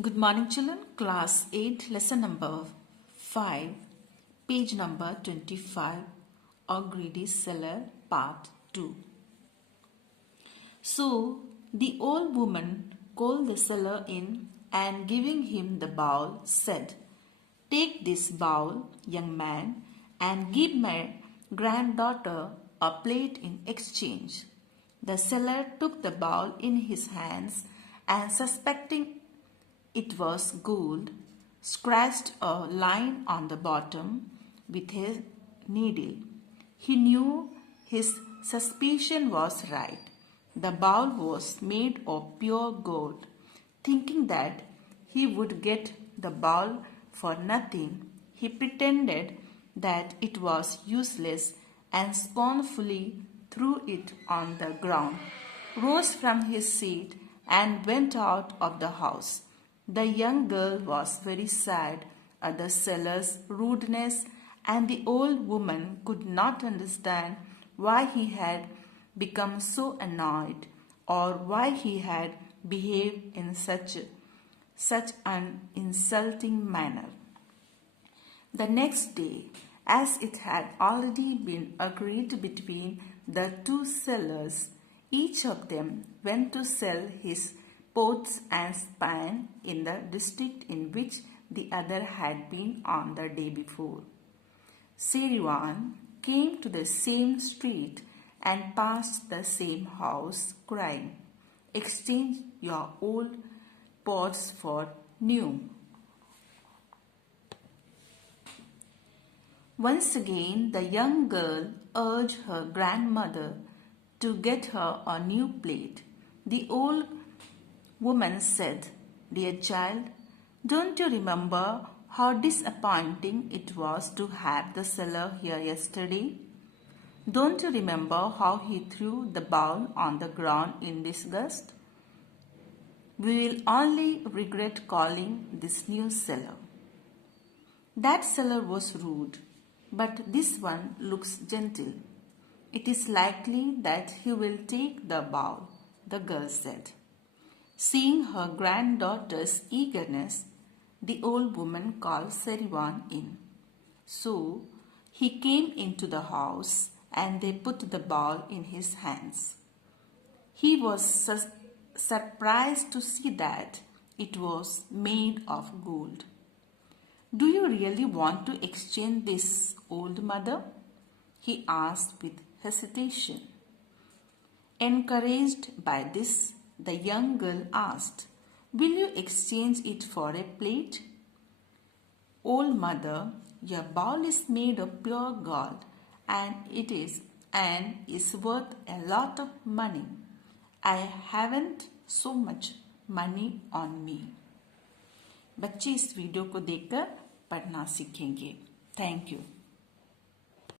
Good morning, children. Class 8, lesson number 5, page number 25, A Greedy Seller, part 2. So the old woman called the seller in and giving him the bowl said, "Take this bowl, young man, and give my granddaughter a plate in exchange." The seller took the bowl in his hands and, suspecting it was gold, scratched a line on the bottom with his needle. He knew his suspicion was right. The bowl was made of pure gold. Thinking that he would get the bowl for nothing, he pretended that it was useless and scornfully threw it on the ground, rose from his seat, and went out of the house. The young girl was very sad at the seller's rudeness, and the old woman could not understand why he had become so annoyed or why he had behaved in such an insulting manner. The next day, as it had already been agreed between the two sellers, each of them went to sell his pots and span in the district in which the other had been on the day before. Serivan came to the same street and passed the same house, crying, "Exchange your old pots for new." Once again, the young girl urged her grandmother to get her a new plate. The old woman said, "Dear child, don't you remember how disappointing it was to have the seller here yesterday? Don't you remember how he threw the bowl on the ground in disgust? We will only regret calling this new seller. That seller was rude, but this one looks gentle. It is likely that he will take the bowl," the girl said. Seeing her granddaughter's eagerness, the old woman called Serivan in. So he came into the house and they put the bowl in his hands. He was surprised to see that it was made of gold. "Do you really want to exchange this, old mother?" he asked with hesitation. Encouraged by this, the young girl asked, "Will you exchange it for a plate?" "Old mother, your bowl is made of pure gold and is worth a lot of money. I haven't so much money on me." बच्चे इस video को देखकर पढ़ना सीखेंगे. Thank you.